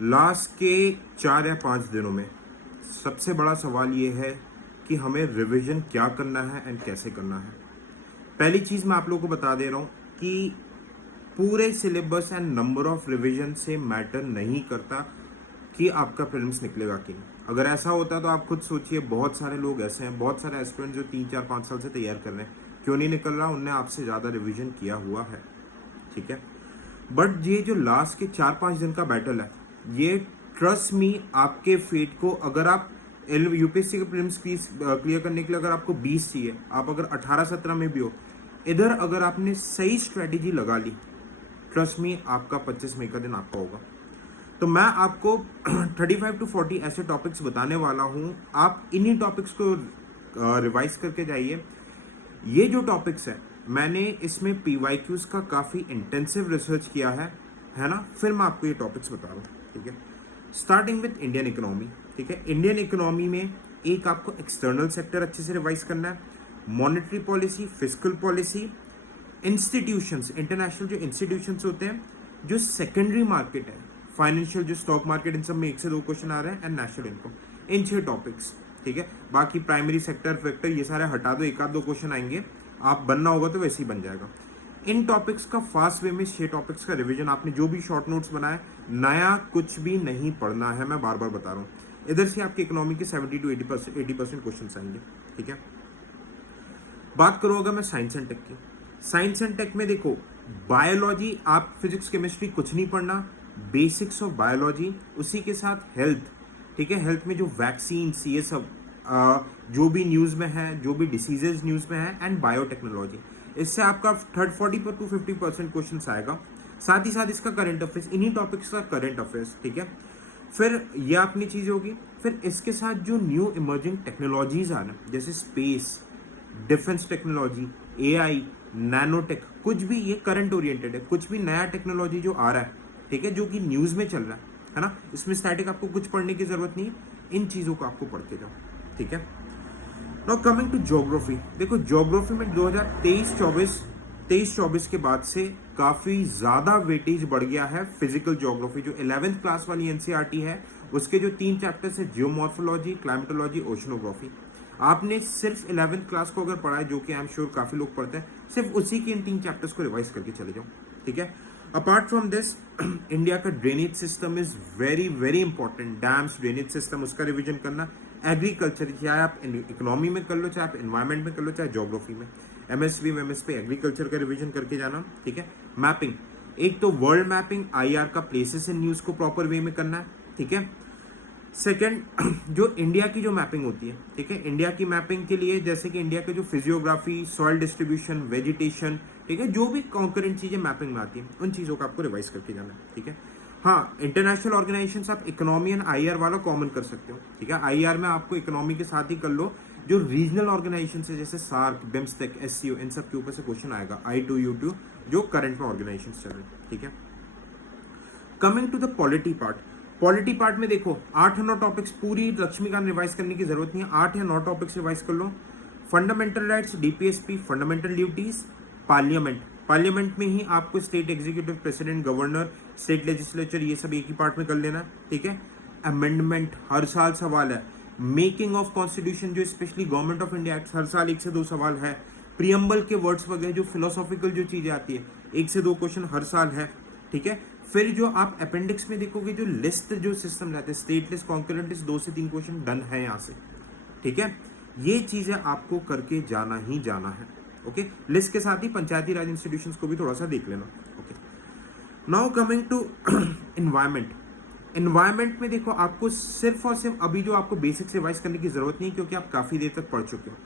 Last के 4 या 5 दिनों में सबसे बड़ा सवाल ये है कि हमें रिवीजन क्या करना है एंड कैसे करना है। पहली चीज़ मैं आप लोगों को बता दे रहा हूँ कि पूरे syllabus and number of revision से मैटर नहीं करता कि आपका प्रीलिम्स निकलेगा कि नहीं। अगर ऐसा होता तो आप खुद सोचिए, बहुत सारे लोग ऐसे हैं, बहुत सारे एस्पिरेंट जो 3 4 5 साल से तैयार कर रहे हैं, क्यों नहीं निकल रहा? उनने आपसे ज़्यादा रिवीजन किया हुआ है, ठीक है। बट ये जो लास्ट के 4 5 दिन का बैटल है, ये ट्रस्ट मी आपके फेट को, अगर आप यूपीएससी के प्रीलिम्स क्लियर करने के लिए अगर आपको 20 चाहिए, आप अगर 18 17 में भी हो, इधर अगर आपने सही स्ट्रेटेजी लगा ली, ट्रस्ट मी आपका 25 मई का दिन आपका होगा। तो मैं आपको 35 to 40 ऐसे टॉपिक्स बताने वाला हूं, आप इन्हीं टॉपिक्स को रिवाइज करके जाइए। ये जो टॉपिक्स है, मैंने इसमें पीवाईक्यूज का काफ़ी इंटेंसिव रिसर्च किया है ना। फिर मैं आपको ये टॉपिक्स बता रहा हूँ, ठीक है। स्टार्टिंग विथ इंडियन इकोनॉमी, ठीक है। इंडियन इकोनॉमी में एक आपको एक्सटर्नल सेक्टर अच्छे से रिवाइज करना है, monetary policy, fiscal policy, institutions, international जो इंस्टीट्यूशंस होते हैं, जो सेकेंडरी मार्केट है, फाइनेंशियल जो स्टॉक मार्केट, इन सब में 1 से 2 क्वेश्चन आ रहे हैं, and national income, in 6 topics, ठीक है। बाकी प्राइमरी सेक्टर, फैक्टर, ये सारे हटा दो, 1 आध 2 क्वेश्चन आएंगे, आप बनना होगा तो वैसे ही बन जाएगा। इन टॉपिक्स का फास्ट वे में 6 टॉपिक्स का रिवीजन, आपने जो भी शॉर्ट नोट्स बनाए, नया कुछ भी नहीं पढ़ना है, मैं बार बार बता रहा हूँ। इधर से आपके इकोनॉमी के 70 to 80% क्वेश्चन आएंगे, ठीक है। बात करूँ अगर मैं साइंस एंड टेक की, साइंस एंड टेक में देखो, बायोलॉजी, आप फिजिक्स केमिस्ट्री कुछ नहीं पढ़ना, बेसिक्स ऑफ बायोलॉजी, उसी के साथ हेल्थ, ठीक है। हेल्थ में जो वैक्सीन, ये सब जो भी न्यूज़ में है, जो भी डिसीजेज न्यूज़ में है, एंड बायोटेक्नोलॉजी, इससे आपका 40 to 50% क्वेश्चन आएगा। साथ ही साथ इसका करंट अफेयर्स, इन्हीं टॉपिक्स का करंट अफेयर्स, ठीक है। फिर ये अपनी चीज़ होगी। फिर इसके साथ जो न्यू इमर्जिंग टेक्नोलॉजीज आ रहे हैं, जैसे space, defence technology, AI, nanotech, कुछ भी ये करंट ओरिएंटेड है, कुछ भी नया टेक्नोलॉजी जो आ रहा है, ठीक है, जो कि न्यूज़ में चल रहा है ना, इसमें स्टैटिक आपको कुछ पढ़ने की जरूरत नहीं है, इन चीज़ों को आपको पढ़ते जाओ, ठीक है। नाउ कमिंग टू ज्योग्राफी, देखो ज्योग्राफी में 2023-24 के बाद से काफ़ी ज़्यादा वेटेज बढ़ गया है फिजिकल ज्योग्राफी। जो 11th क्लास वाली एनसीईआरटी है, उसके जो 3 चैप्टर्स है, जियोमॉर्फोलॉजी, क्लाइमेटोलॉजी, ओशनोग्राफी, आपने सिर्फ 11th क्लास को अगर पढ़ा है, जो कि आई एम श्योर काफ़ी लोग पढ़ते हैं, सिर्फ उसी के इन 3 चैप्टर्स को रिवाइज करके चले जाओ, ठीक है। अपार्ट फ्रॉम दिस, इंडिया का drainage system is very very important, dams, drainage system, उसका रिवीजन करना। एग्रीकल्चर, चाहे आप इकोनॉमी में कर लो, चाहे आप एनवायरमेंट में कर लो, चाहे ज्योग्राफी में, एमएसवी में एमएसपी, एग्रीकल्चर का रिवीजन करके जाना, ठीक है। मैपिंग, एक तो वर्ल्ड मैपिंग, आईआर का प्लेसेस इन न्यूज़ को प्रॉपर वे में करना है, ठीक है। सेकेंड, जो इंडिया की जो मैपिंग होती है, ठीक है, इंडिया की मैपिंग के लिए जैसे कि इंडिया के जो फिजियोग्राफी, सॉइल डिस्ट्रीब्यूशन, वेजिटेशन, ठीक है, जो भी कॉन्करेंट चीजें मैपिंग में आती हैं, उन चीजों को आपको रिवाइज करके जाना है, ठीक है। हाँ, इंटरनेशनल ऑर्गेनाइजेशन आप इकोनॉमी एंड आईआर वाला कॉमन कर सकते हो, ठीक है। आईआर में आपको इकोनॉमी के साथ ही कर लो, जो रीजनल ऑर्गेनाइजेशन है जैसे सार्क, बिम्स्टेक, एससीओ, इन सब के ऊपर से क्वेश्चन आएगा, I2U2, जो करंट में ऑर्गेनाइजेशन चल रहे हैं, ठीक है। Coming to the polity part, polity part में देखो 8 या 9 टॉपिक्स, पूरी लक्ष्मीकांत रिवाइज करने की जरूरत नहीं है, 8 या 9 टॉपिक्स रिवाइज कर लो। Fundamental rights, DPSP, fundamental duties, parliament, parliament में ही आपको state executive, president, governor, state legislature, ये सब एक ही पार्ट में कर लेना, ठीक है। अमेंडमेंट हर साल सवाल है, मेकिंग ऑफ कॉन्स्टिट्यूशन, जो specially government of India act, हर साल 1 से 2 सवाल है। प्रियम्बल के वर्ड्स वगैरह, जो फिलोसॉफिकल जो चीजें आती है, 1 से 2 क्वेश्चन हर साल है, ठीक है। फिर जो आप अपेंडिक्स में देखोगे, जो लिस्ट जो सिस्टम रहता है, स्टेट लिस्ट, कॉन्करेंट लिस्ट, 2 से 3 क्वेश्चन डन है यहाँ से, ठीक है। ये चीजें आपको करके जाना ही जाना है, ओके। लिस्ट के साथ ही पंचायती राज इंस्टीट्यूशंस को भी थोड़ा सा देख लेना, okay. Now coming to environment, environment में देखो आपको सिर्फ और सिर्फ अभी जो आपको बेसिक्स रिवाइज करने की जरूरत नहीं है, क्योंकि आप काफी देर तक पढ़ चुके हो।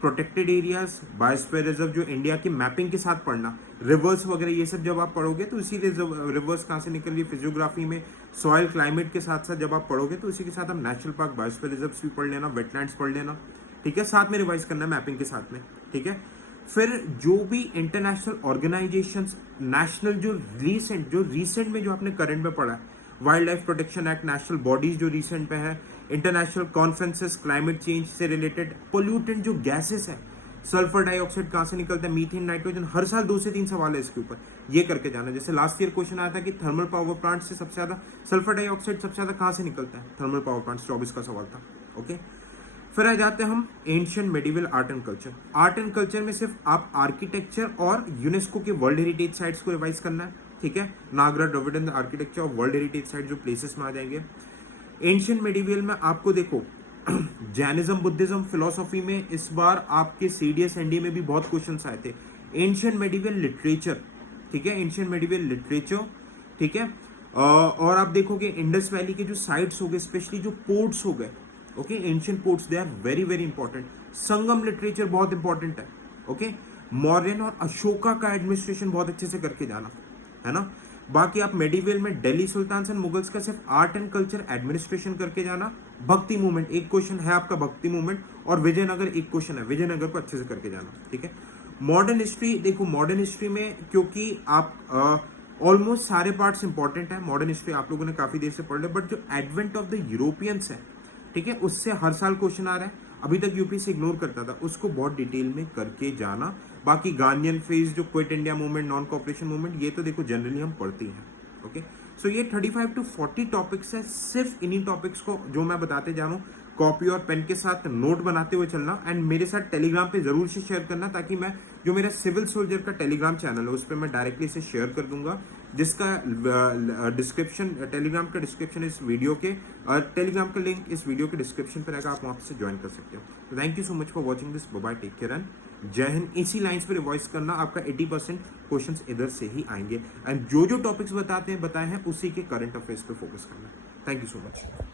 प्रोटेक्टेड एरियाज, बायोस्फीयर रिजर्व, जो इंडिया की मैपिंग के साथ पढ़ना, रिवर्स वगैरह, ये सब जब आप पढ़ोगे तो इसी रिवर्स कहाँ से निकल रही है, फिजियोग्राफी में सॉइल क्लाइमेट के साथ साथ जब आप पढ़ोगे तो इसी के साथ आप नेशनल पार्क, बायोस्फीयर रिजर्व भी पढ़ लेना, वेटलैंड्स पढ़ लेना, ठीक है, साथ में रिवाइज करना है मैपिंग के साथ में, ठीक है। फिर जो भी इंटरनेशनल ऑर्गेनाइजेशंस, नेशनल जो रिसेंट में जो आपने करंट में पढ़ा है, wild life protection act, national bodies जो रिसेंट पे है, इंटरनेशनल कॉन्फ्रेंसेस, क्लाइमेट चेंज से रिलेटेड, पोल्यूटेंट जो गैसेस है, सल्फर डाइऑक्साइड कहाँ से निकलता है, मीथेन, नाइट्रोजन, हर साल 2 से 3 सवाल है इसके ऊपर, ये करके जाना। जैसे लास्ट ईयर क्वेश्चन आया था कि थर्मल पावर प्लांट से सबसे ज्यादा सल्फर डाइऑक्साइड सबसे ज्यादा कहाँ से निकलता है, थर्मल पावर प्लांट, 24 का सवाल था। ओके, फिर आ जाते हैं हम ancient medieval art and culture. Art and culture में सिर्फ आप आर्किटेक्चर और यूनेस्को के वर्ल्ड हेरिटेज साइट्स को रिवाइज करना है, ठीक है, नागरा, द्रविडन आर्किटेक्चर और वर्ल्ड हेरिटेज साइट जो प्लेसेस में आ जाएंगे। एंशिएंट मेडिवल में आपको देखो जैनिज्म, बुद्धिज्म, फिलोसॉफी में इस बार आपके सीडीएस एनडीए में भी बहुत क्वेश्चंस आए थे। एंशिएंट मेडिवल लिटरेचर, ठीक है, एंशिएंट मेडिवल लिटरेचर, ठीक है, और आप देखोगे इंडस वैली के जो साइट्स हो गए, स्पेशली जो पोर्ट्स हो गए, okay, ancient ports, they are very very important. Sangam literature बहुत इंपॉर्टेंट है, ओके। मौर्यन और अशोका का एडमिनिस्ट्रेशन बहुत अच्छे से करके जाना, है ना। बाकी आप मेडिवल में दिल्ली सुल्तान एंड मुगल्स का सिर्फ आर्ट एंड कल्चर एडमिनिस्ट्रेशन करके जाना। भक्ति मूवमेंट एक क्वेश्चन है आपका, भक्ति मूवमेंट, और विजयनगर एक क्वेश्चन है, विजयनगर को अच्छे से करके जाना, ठीक है। मॉडर्न हिस्ट्री देखो, मॉडर्न हिस्ट्री में क्योंकि आप ऑलमोस्ट सारे पार्ट्स इंपॉर्टेंट है, मॉडर्न हिस्ट्री आप लोगों ने काफी देर से पढ़ लिया, बट जो एडवेंट ऑफ द यूरोपियंस है, ठीक है, उससे हर साल क्वेश्चन आ रहा है, अभी तक यूपीएससी इग्नोर करता था, उसको बहुत डिटेल में करके जाना। बाकी गांधीयन फेज, जो quit India movement, non cooperation movement, ये तो देखो जनरली हम पढ़ते हैं, ओके। सो ये 35 to 40 टॉपिक्स है, सिर्फ इन्हीं टॉपिक्स को जो मैं बताते जा रहा हूँ कॉपी और पेन के साथ नोट बनाते हुए चलना, एंड मेरे साथ टेलीग्राम पे जरूर से शेयर करना, ताकि मैं जो मेरा सिविल सोल्जर का टेलीग्राम चैनल है उस पर मैं डायरेक्टली इसे शेयर कर दूंगा, जिसका डिस्क्रिप्शन, टेलीग्राम का डिस्क्रिप्शन इस वीडियो के, टेलीग्राम का लिंक इस वीडियो के डिस्क्रिप्शन पर रहेगा, आप वहां से ज्वाइन कर सकते हो। तो thank you so much for watching this, bye bye, take care and जय हिंद। इसी लाइंस पे रिवाइज करना, आपका 80% क्वेश्चंस इधर से ही आएंगे, एंड जो जो टॉपिक्स बताए हैं उसी के करंट अफेयर्स पे फोकस करना। Thank you so much.